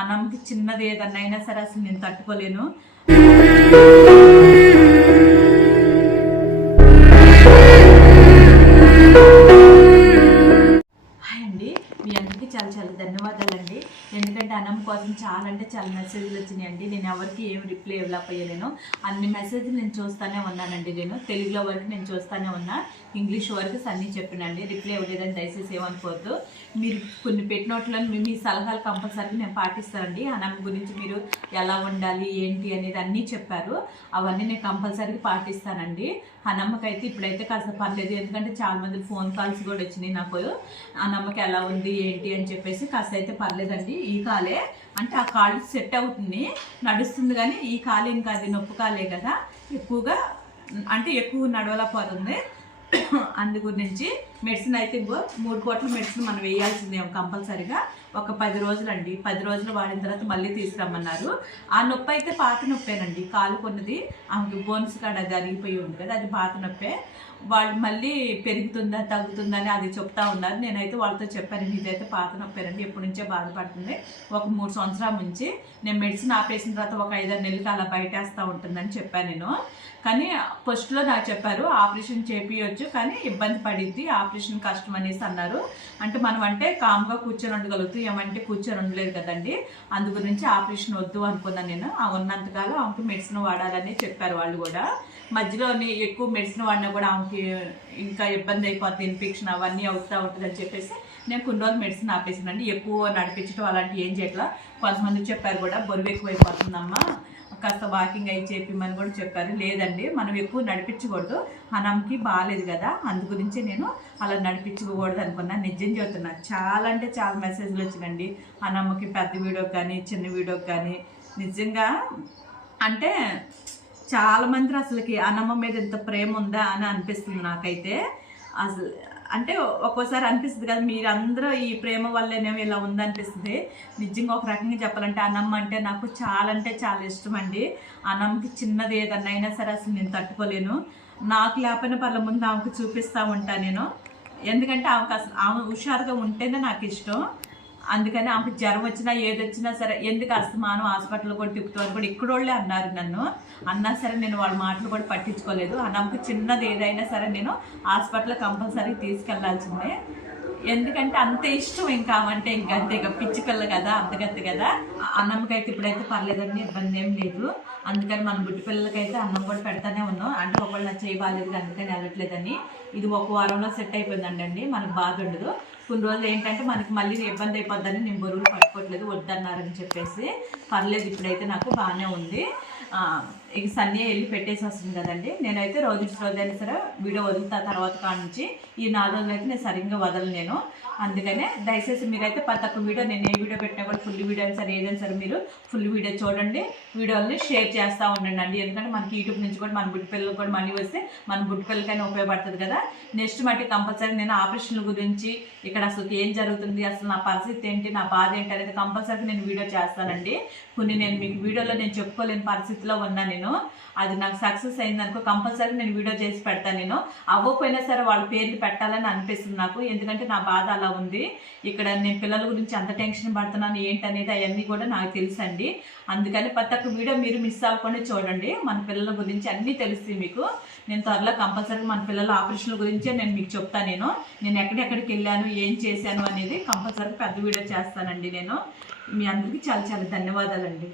అన్నంకి చిన్నది ఏదన్నా అయినా సరే అసలు నేను తట్టుకోలేను. మీ అందరికీ చాలా చాలా ధన్యవాదాలండి. ఎందుకంటే అన్నం కోసం చాలా అంటే చాలా మెసేజ్లు వచ్చినాయండి. నేను ఎవరికి ఏం రిప్లై ఇవ్వలేకపోయాను. అన్ని మెసేజ్లు నేను చూస్తూనే ఉన్నానండి. నేను తెలుగులో వరకు నేను చూస్తూనే ఉన్నా, ఇంగ్లీష్ వరకు అన్నీ చెప్పినండి. రిప్లై ఇవ్వలేదని దయచేసి ఏమనుకోవద్దు. మీరు కొన్ని పెట్టినట్లను మీ సలహాలు కంపల్సరీ నేను పాటిస్తానండి. అన్నం గురించి మీరు ఎలా ఉండాలి ఏంటి అనేది అన్నీ చెప్పారు. అవన్నీ నేను కంపల్సరీ పాటిస్తానండి. అన్నమ్మకైతే ఇప్పుడైతే కాస్త పర్లేదు. ఎందుకంటే చాలా మంది ఫోన్ కాల్స్ కూడా వచ్చినాయి నాకు, అన్నమ్మకి ఎలా ఉంది ఏంటి అని చెప్పేసి. కాస్త అయితే పర్లేదండి. ఈ కాలే అంటే ఆ కాలు సెట్ అవుతుంది, నడుస్తుంది, కానీ ఈ కాలు ఇంకా అది నొప్పు కాలే కదా, ఎక్కువగా అంటే ఎక్కువ నడవలేకపోతుంది. అందు గురించి మెడిసిన్ అయితే 3 కోట్ల మెడిసిన్ మనం వేయాల్సిందే కంపల్సరీగా. ఒక 10 రోజులు అండి. 10 రోజులు వాడిన తర్వాత మళ్ళీ తీసుకురమ్మన్నారు. ఆ నొప్పి అయితే పాత నొప్పేనండి. కాలు కొన్నది ఆమెకి బోన్స్ కాడ అది అరిగిపోయి ఉంది కదా, అది పాత నొప్పే. వాళ్ళు మళ్ళీ పెరుగుతుందా తగ్గుతుందని అది చెప్తా ఉన్నారు. నేనైతే వాళ్ళతో చెప్పాను, ఇదైతే పాత నొప్పేనండి, ఎప్పటి నుంచే బాధపడుతుంది. ఒక 3 సంవత్సరాల నుంచి నేను మెడిసిన్ ఆపేసిన తర్వాత ఒక 5-6 నెలలకి అలా బయటేస్తూ ఉంటుందని చెప్పాను నేను. కానీ ఫస్ట్లో నాకు చెప్పారు ఆపరేషన్ చేపించవచ్చు, కానీ ఇబ్బంది పడిద్ది, ఆపరేషన్ కష్టం అనేసి అన్నారు. అంటే మనం అంటే కామ్గా కూర్చొని ఉండగలుగుతాం, ఏమంటే కూర్చొని ఉండలేదు కదండి. అందు గురించి ఆపరేషన్ వద్దు అనుకున్నాను నేను. ఉన్నంతకాలం ఆమెకి మెడిసిన్ వాడాలని చెప్పారు వాళ్ళు కూడా. మధ్యలో ఎక్కువ మెడిసిన్ వాడినా కూడా ఆమెకి ఇంకా ఇబ్బంది అయిపోతుంది, ఇన్ఫెక్షన్ అవన్నీ అవుతూ ఉంటుందని చెప్పేసి నేను కొన్ని రోజులు మెడిసిన్ ఆపేసానండి. ఎక్కువ నడిపించడం అలాంటివి ఏం చేయట్లా. కొంతమంది చెప్పారు కూడా బరువు ఎక్కువైపోతుందమ్మా, కాస్త వాకింగ్ అయి చెప్పమని కూడా చెప్పారు. లేదండి, మనం ఎక్కువ నడిపించకూడదు, అన్నంకి బాగాలేదు కదా, అందు గురించి నేను అలా నడిపించకూడదు అనుకున్నాను. నిజం చెబుతున్నాను, చాలా అంటే చాలా మెసేజ్లు వచ్చినండి అన్నమ్మకి, పెద్ద వీడియోకి కానీ చిన్న వీడియోకి కానీ. నిజంగా అంటే చాలామంది అసలుకి అన్నమ్మ మీద ఎంత ప్రేమ ఉందా అని అనిపిస్తుంది నాకైతే. అసలు అంటే ఒక్కోసారి అనిపిస్తుంది కదా, మీరందరూ ఈ ప్రేమ వల్లనేమో ఇలా ఉందనిపిస్తుంది. నిజంగా ఒక రకంగా చెప్పాలంటే అన్నమ్మ అంటే నాకు చాలా అంటే చాలా ఇష్టం అండి. అన్నమ్మకి చిన్నది ఏదన్నా అయినా సరే అసలు నేను తట్టుకోలేను. నాకు లేకపోయినా పర్ల ముందు ఆమెకు చూపిస్తూ ఉంటాను నేను. ఎందుకంటే ఆమెకు అసలు ఆమె హుషారుగా ఉంటేనే నాకు ఇష్టం. అందుకని ఆమెకు జ్వరం వచ్చినా ఏది వచ్చినా సరే, ఎందుకు అస్తమానం హాస్పిటల్ కూడా తిప్పుతామని కూడా ఇక్కడోళ్ళే అన్నారు నన్ను. అన్నా సరే నేను వాళ్ళ మాటలు కూడా పట్టించుకోలేదు. అన్నమ్మకి చిన్నది ఏదైనా సరే నేను హాస్పిటల్ కంపల్సరీ తీసుకెళ్లాల్సిందే. ఎందుకంటే అంత ఇష్టం ఇంకా అంటే ఇంకా అంతే, ఇక పిచ్చి పిల్ల కదా, అంతగత్తి కదా. అన్నంకైతే ఇప్పుడైతే పర్లేదండి, ఇబ్బంది ఏం లేదు. అందుకని మన బుడ్డి పిల్లలకైతే అన్నం కూడా పెడతానే ఉన్నాం. అంటే ఒకళ్ళు నా చేయబాలేదు అందుకని వెళ్ళట్లేదని. ఇది ఒక వారంలో సెట్ అయిపోయిందండి, మనకు బాధ ఉండదు. కొన్ని రోజులు ఏంటంటే మనకి మళ్ళీ ఇబ్బంది అయిపోద్దని నేను బరువులు పట్టుకోవట్లేదు, వద్దన్నారని చెప్పేసి. పర్లేదు, ఇప్పుడైతే నాకు బాగానే ఉంది. ఇక సన్నీ వెళ్ళి పెట్టేసి వస్తుంది కదండి. నేనైతే రోజైనా సరే వీడియో వదులుతా తర్వాత కాడ నుంచి. ఈ 4 రోజులు అయితే నేను సరిగ్గా వదలను నేను. అందుకనే దయచేసి మీరైతే ప్రతి ఒక్క వీడియో, నేను ఏ వీడియో పెట్టినా కూడా ఫుల్ వీడియో అయినా సరే ఏదైనా సరే మీరు ఫుల్ వీడియో చూడండి, వీడియోని షేర్ చేస్తూ ఉండండి. ఎందుకంటే మనకి యూట్యూబ్ నుంచి కూడా మన బుడ్డి పిల్లలకు కూడా మనీ వస్తే మన బుడ్డి పిల్లలకైనా ఉపయోగపడుతుంది కదా. నెక్స్ట్ మట్టి కంపల్సరీ నేను ఆపరేషన్ల గురించి, ఇక్కడ అసలు ఏం జరుగుతుంది, అసలు నా పరిస్థితి ఏంటి, నా బాధ ఏంటి అనేది కంపల్సరీ నేను వీడియో చేస్తానండి. కొన్ని నేను మీకు వీడియోలో నేను చెప్పుకోలేని పరిస్థితిలో ఉన్నా నేను. అది నాకు సక్సెస్ అయిందనుకో కంపల్సరీ నేను వీడియో చేసి పెడతాను. నేను అవ్వకపోయినా సరే వాళ్ళ పేర్లు పెట్టాలని అనిపిస్తుంది నాకు. ఎందుకంటే నా బాధ అలా ఉంది. ఇక్కడ నేను పిల్లల గురించి అంత టెన్షన్ పడుతున్నాను ఏంటనేది అవన్నీ కూడా నాకు తెలుసండి. అందుకని ప్రతి ఒక్క వీడియో మీరు మిస్ అవ్వకుండా చూడండి. మన పిల్లల గురించి అన్నీ తెలుస్తాయి మీకు. నేను త్వరలో కంపల్సరీ మన పిల్లల ఆపరేషన్ల గురించే నేను మీకు చెప్తాను. నేను ఎక్కడెక్కడికి వెళ్ళాను, ఏం చేశాను అనేది కంపల్సరీ పెద్ద వీడియో చేస్తానండి నేను. మీ అందరికీ చాలా చాలా ధన్యవాదాలండి.